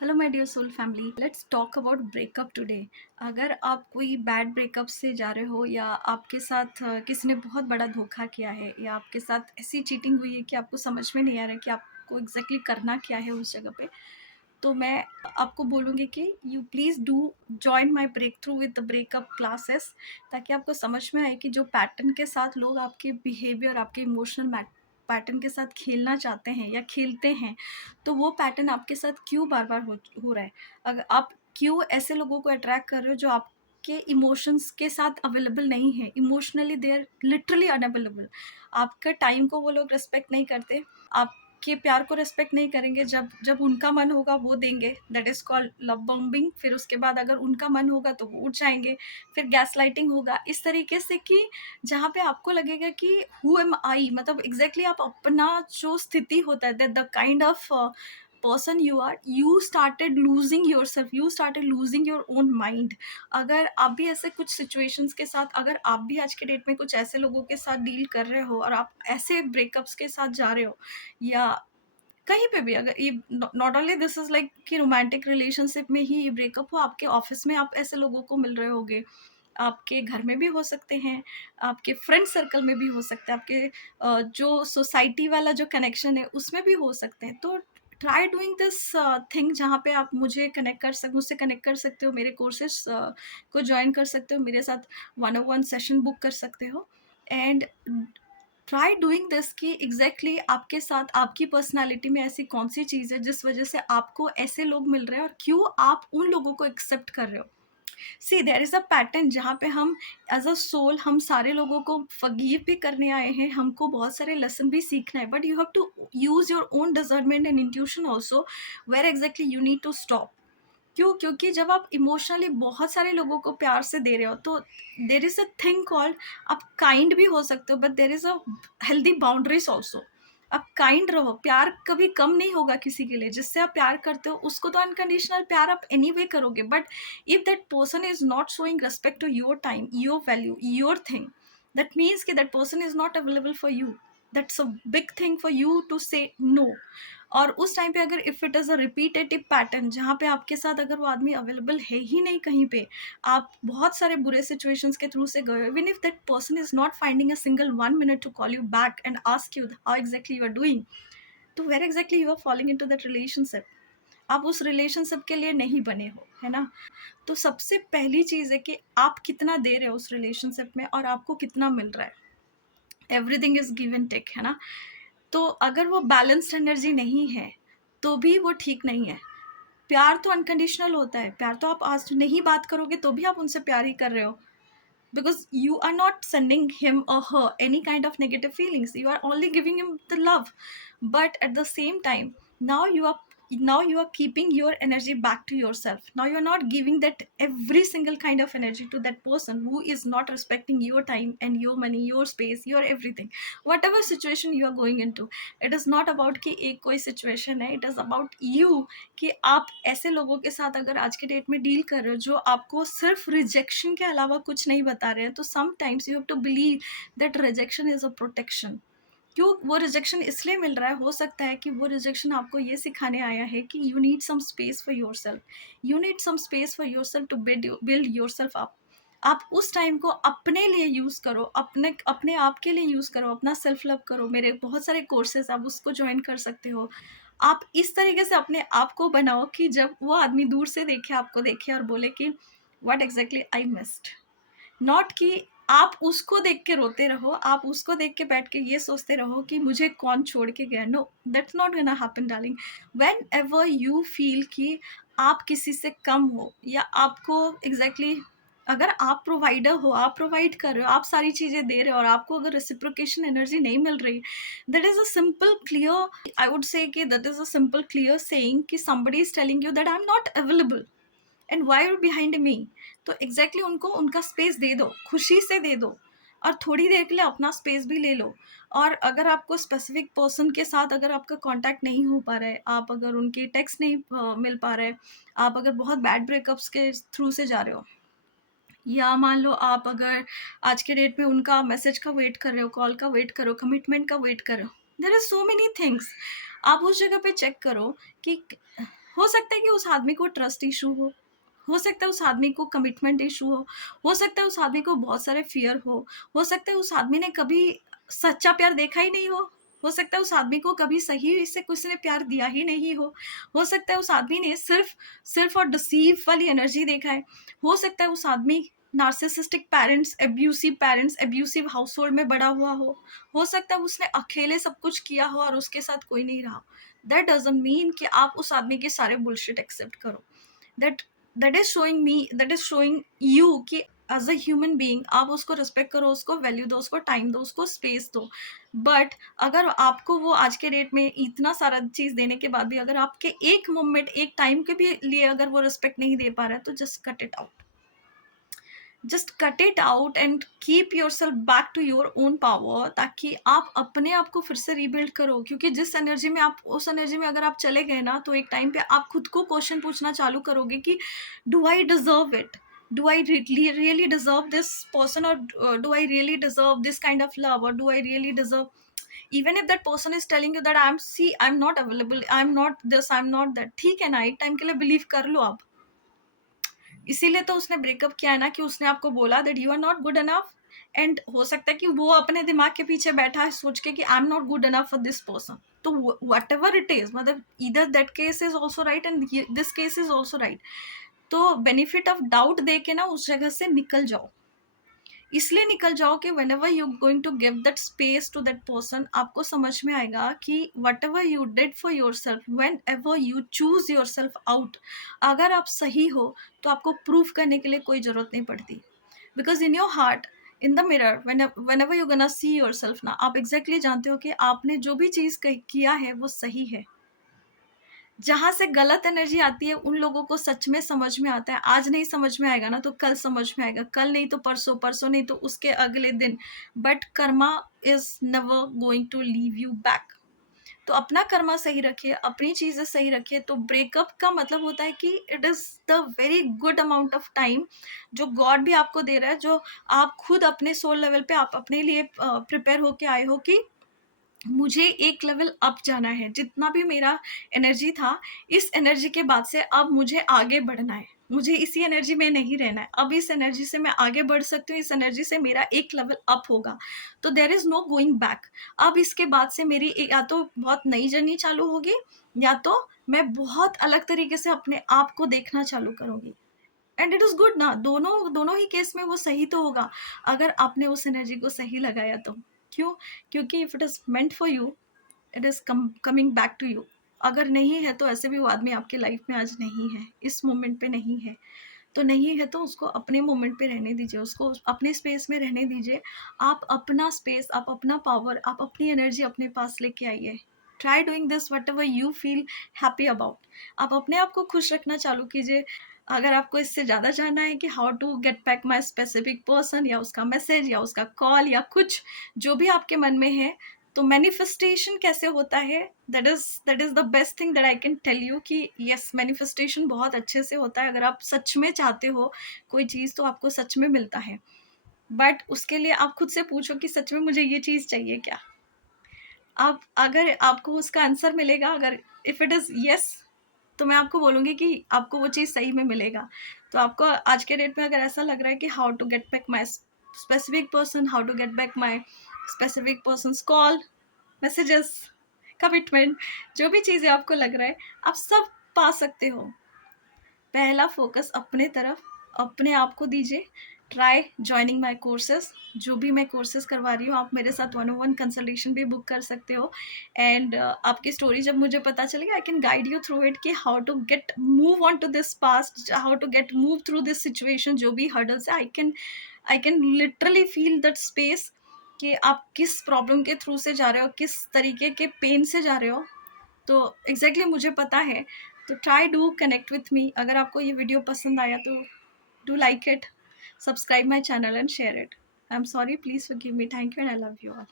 Hello my dear soul family, let's talk about breakup today. अगर आप कोई bad breakup से जा रहे हो या आपके साथ किसी ने बहुत बड़ा धोखा किया है या आपके साथ ऐसी चीटिंग हुई है कि आपको समझ में नहीं आ रहा है कि आपको एग्जैक्टली करना क्या है उस जगह पे, तो मैं आपको बोलूँगी कि you please do join my breakthrough with the breakup classes, ताकि आपको समझ में आए कि जो पैटर्न के साथ लोग आपके बिहेवियर, आपके इमोशनल पैटर्न के साथ खेलना चाहते हैं या खेलते हैं, तो वो पैटर्न आपके साथ क्यों बार बार हो रहा है। अगर आप क्यों ऐसे लोगों को अट्रैक्ट कर रहे हो जो आपके इमोशंस के साथ अवेलेबल नहीं है, emotionally they are literally unavailable. आपका टाइम को वो लोग रिस्पेक्ट नहीं करते, आपके प्यार को रिस्पेक्ट नहीं करेंगे। जब जब उनका मन होगा वो देंगे, that is called love bombing. फिर उसके बाद अगर उनका मन होगा तो वो उठ जाएंगे, फिर गैस लाइटिंग होगा इस तरीके से कि जहाँ पे आपको लगेगा कि हु एम आई, मतलब एग्जैक्टली आप अपना जो स्थिति होता है, the kind of person you are, you started losing yourself, you started losing your own mind. अगर आप भी ऐसे कुछ सिचुएशंस के साथ, अगर आप भी आज के डेट में कुछ ऐसे लोगों के साथ डील कर रहे हो और आप ऐसे ब्रेकअप्स के साथ जा रहे हो, या कहीं पे भी, अगर ये not only this is like कि रोमांटिक रिलेशनशिप में ही ये ब्रेकअप हो, आपके ऑफिस में आप ऐसे लोगों को मिल रहे होगे, आपके घर में भी हो सकते हैं, आपके फ्रेंड सर्कल में भी हो सकते हैं, आपके जो सोसाइटी वाला जो कनेक्शन है उसमें भी हो सकते हैं। तो ट्राई डूइंग दिस थिंग, जहाँ पे आप मुझसे कनेक्ट कर सकते हो, मेरे कोर्सेज को ज्वाइन कर सकते हो, मेरे साथ 101 सेशन बुक कर सकते हो। एंड ट्राई डूइंग दिस कि एग्जैक्टली आपके साथ आपकी पर्सनालिटी में ऐसी कौन सी चीज़ है जिस वजह से आपको ऐसे लोग मिल रहे हैं और क्यों आप उन लोगों को एक्सेप्ट कर रहे हो। सी देयर इज़ अ पैटर्न जहाँ पे हम एज अ सोल, हम सारे लोगों को फॉरगिव भी करने आए हैं, हमको बहुत सारे लेसन भी सीखना है, but you have to use your own discernment and intuition also, where exactly you need to stop. क्यों? क्योंकि जब आप इमोशनली बहुत सारे लोगों को प्यार से दे रहे हो, तो there is a thing called, आप काइंड भी हो सकते हो, but there is a healthy boundaries also. आप काइंड रहो, प्यार कभी कम नहीं होगा किसी के लिए। जिससे आप प्यार करते हो उसको तो अनकंडीशनल प्यार आप एनी वे करोगे, but if that person is not showing respect to your time, your value, your thing, that means कि that person is not available for you. That's a big thing for you to say no. और उस time पे अगर if it is a repetitive pattern जहाँ पे आपके साथ अगर वो आदमी अवेलेबल है ही नहीं कहीं पे, आप बहुत सारे बुरे सिचुएशंस के थ्रू से गए, even if that person is not finding a single 1 minute to call you back and ask you how exactly you are doing, तो where exactly you are following into that relationship. आप उस relationship के लिए नहीं बने हो, है ना। तो सबसे पहली चीज़ है कि आप कितना दे रहे हो उस रिलेशनशिप में और आपको कितना मिल रहा है। Everything is give and take, है ना। तो अगर वो बैलेंस्ड एनर्जी नहीं है तो भी वो ठीक नहीं है। प्यार तो अनकंडीशनल होता है, प्यार तो आप आज नहीं बात करोगे तो भी आप उनसे प्यार ही कर रहे हो, because you are not sending him or her any kind of negative feelings, you are only giving him the love. But at the same time, now you are now you are keeping your energy back to yourself. Now you are not giving that every single kind of energy to that person who is not respecting your time and your money, your space, your everything, whatever situation you are going into. It is not about कि एक कोई situation है, it is about you, कि आप ऐसे लोगों के साथ अगर आज के डेट में डील कर रहे हो जो आपको सिर्फ रिजेक्शन के अलावा कुछ नहीं बता रहे हैं, तो sometimes you have to believe that rejection is a protection. क्यों वो रिजेक्शन इसलिए मिल रहा है? हो सकता है कि वो रिजेक्शन आपको ये सिखाने आया है कि you need some space for yourself, you need some space for yourself to build yourself up. आप उस टाइम को अपने लिए यूज़ करो, अपने अपने आप के लिए यूज़ करो, अपना सेल्फ लव करो। मेरे बहुत सारे कोर्सेज आप उसको ज्वाइन कर सकते हो। आप इस तरीके से अपने आप को बनाओ कि जब वो आदमी दूर से देखे, आपको देखे और बोले कि what exactly I missed. Not कि आप उसको देख के रोते रहो, आप उसको देख के बैठ के ये सोचते रहो कि मुझे कौन छोड़ के गया। No, that's not gonna happen darling. Whenever you feel कि आप किसी से कम हो या आपको एग्जैक्टली अगर आप प्रोवाइडर हो, आप प्रोवाइड कर रहे हो, आप सारी चीज़ें दे रहे हो और आपको अगर रेसिप्रोकेशन एनर्जी नहीं मिल रही, that is a simple clear, I would say कि that is a simple clear saying कि somebody is telling you that I am not available and why are behind me. तो एग्जैक्टली उनको उनका space दे दो, खुशी से दे दो, और थोड़ी देर के लिए अपना स्पेस भी ले लो। और अगर आपको स्पेसिफिक पर्सन के साथ अगर आपका कांटेक्ट नहीं हो पा रहा है, आप अगर उनके टेक्स्ट नहीं मिल पा रहे, आप अगर बहुत बैड ब्रेकअप्स के थ्रू से जा रहे हो, या मान लो आप अगर आज के डेट में उनका मैसेज का वेट कर रहे हो, कॉल का वेट कर रहे हो, कमिटमेंट का वेट कर रहे हो, there are so many things. आप उस जगह पे चेक करो कि हो सकता है कि उस आदमी को ट्रस्ट इशू हो सकता है उस आदमी को कमिटमेंट इशू हो सकता है उस आदमी को बहुत सारे फियर हो सकता है उस आदमी ने कभी सच्चा प्यार देखा ही नहीं हो सकता है उस आदमी को कभी सही से किसी ने प्यार दिया ही नहीं हो सकता है उस आदमी ने सिर्फ सिर्फ और डिसीव वाली एनर्जी देखा है, हो सकता है उस आदमी narcissistic parents abusive house hold में बड़ा हुआ हो सकता है उसने अकेले सब कुछ किया हो और उसके साथ कोई नहीं रहा। दैट डजंट मीन कि आप उस आदमी के सारे बुलशिट एक्सेप्ट करो। That that is showing you कि एज अ ह्यूमन बीइंग आप उसको रिस्पेक्ट करो, उसको वैल्यू दो, उसको टाइम दो, उसको स्पेस दो। बट अगर आपको वो आज के डेट में इतना सारा चीज देने के बाद भी अगर आपके एक मोमेंट एक टाइम के भी लिए अगर वो रिस्पेक्ट नहीं दे पा रहा है तो just cut it out and keep yourself back to your own power, ताकि आप अपने आप को फिर से रिबिल्ड करो। क्योंकि जिस एनर्जी में आप उस एनर्जी में अगर आप चले गए ना तो एक टाइम पे आप खुद को क्वेश्चन पूछना चालू करोगे कि do I deserve it, do I really deserve this person, or do I really deserve this kind of love, or do I really deserve, even if that person is telling you that I'm not available, I'm not this, I'm not that, ठीक है ना, एक time के लिए believe कर लो आप। इसीलिए तो उसने ब्रेकअप किया है ना, कि उसने आपको बोला that you are not good enough. And हो सकता है कि वो अपने दिमाग के पीछे बैठा है सोच के कि आई am not good enough for this person. तो वट एवर इट इज, मतलब इधर that case is also right and this case is also right. तो बेनिफिट ऑफ डाउट दे के ना उस जगह से निकल जाओ। इसलिए निकल जाओ कि whenever you going to give that space to that person, आपको समझ में आएगा कि whatever you did for yourself, whenever you choose yourself out, अगर आप सही हो तो आपको प्रूफ करने के लिए कोई जरूरत नहीं पड़ती। Because in your heart, in the mirror, when ever you gonna see your self ना, आप एग्जैक्टली जानते हो कि आपने जो भी चीज किया है वो सही है। जहाँ से गलत एनर्जी आती है उन लोगों को सच में समझ में आता है। आज नहीं समझ में आएगा ना तो कल समझ में आएगा, कल नहीं तो परसों, परसों नहीं तो उसके अगले दिन। But karma is never going to leave you back. तो अपना कर्मा सही रखिए, अपनी चीजें सही रखिए। तो ब्रेकअप का मतलब होता है कि it is the very good amount of time जो गॉड भी आपको दे रहा है, जो आप खुद अपने सोल लेवल पे आप अपने लिए प्रिपेयर होके आए हो कि मुझे एक लेवल अप जाना है। जितना भी मेरा एनर्जी था, इस एनर्जी के बाद से अब मुझे आगे बढ़ना है, मुझे इसी एनर्जी में नहीं रहना है। अब इस एनर्जी से मैं आगे बढ़ सकती हूँ, इस एनर्जी से मेरा एक लेवल अप होगा। तो there is no going back. अब इसके बाद से मेरी या तो बहुत नई जर्नी चालू होगी, या तो मैं बहुत अलग तरीके से अपने आप को देखना चालू करूंगी। एंड इट इज गुड ना, दोनों दोनों ही केस में वो सही तो होगा अगर आपने उस एनर्जी को सही लगाया तो। क्यों? क्योंकि if it is meant for you, it is coming back to you. अगर नहीं है तो ऐसे भी वो आदमी आपके लाइफ में आज नहीं है, इस मोमेंट पे नहीं है। तो नहीं है तो उसको अपने मोमेंट पे रहने दीजिए, उसको अपने स्पेस में रहने दीजिए। आप अपना स्पेस, आप अपना पावर, आप अपनी एनर्जी अपने पास लेके आइए। Try doing this what ever you feel happy about. आप अपने आप को खुश रखना चालू कीजिए। अगर आपको इससे ज़्यादा जानना है कि how to get back my specific person, या उसका मैसेज, या उसका कॉल, या कुछ जो भी आपके मन में है, तो मैनिफेस्टेशन कैसे होता है, that is the best thing that I can tell you कि यस, मैनिफेस्टेशन बहुत अच्छे से होता है। अगर आप सच में चाहते हो कोई चीज़ तो आपको सच में मिलता है। बट उसके लिए आप खुद से पूछो कि सच में मुझे ये चीज़ चाहिए क्या। आप अगर आपको उसका आंसर मिलेगा, अगर इफ इट इज़ यस, तो मैं आपको बोलूँगी कि आपको वो चीज़ सही में मिलेगा। तो आपको आज के डेट में अगर ऐसा लग रहा है कि how to get back my specific person, how to get back my specific person's call, messages, commitment, जो भी चीज़ें आपको लग रहा है आप सब पा सकते हो। पहला फोकस अपने तरफ, अपने आप को दीजिए। ट्राई ज्वाइनिंग माई कोर्सेज, जो भी मैं कोर्सेज करवा रही हूँ, आप मेरे साथ 1-on-1 कंसल्टेशन भी बुक कर सकते हो। एंड आपकी स्टोरी जब मुझे पता चलेगी, I can guide you through it कि how to get move on to this past, how to get move through this situation. जो भी हर्डल्स है, I can literally feel that space कि आप किस प्रॉब्लम के थ्रू से जा रहे हो, किस तरीके के पेन से जा रहे हो। तो एग्जैक्टली मुझे पता है। तो try do connect with me. अगर आपको ये वीडियो पसंद आया तो do like it, subscribe my channel and share it. I am sorry, please forgive me. Thank you and I love you all.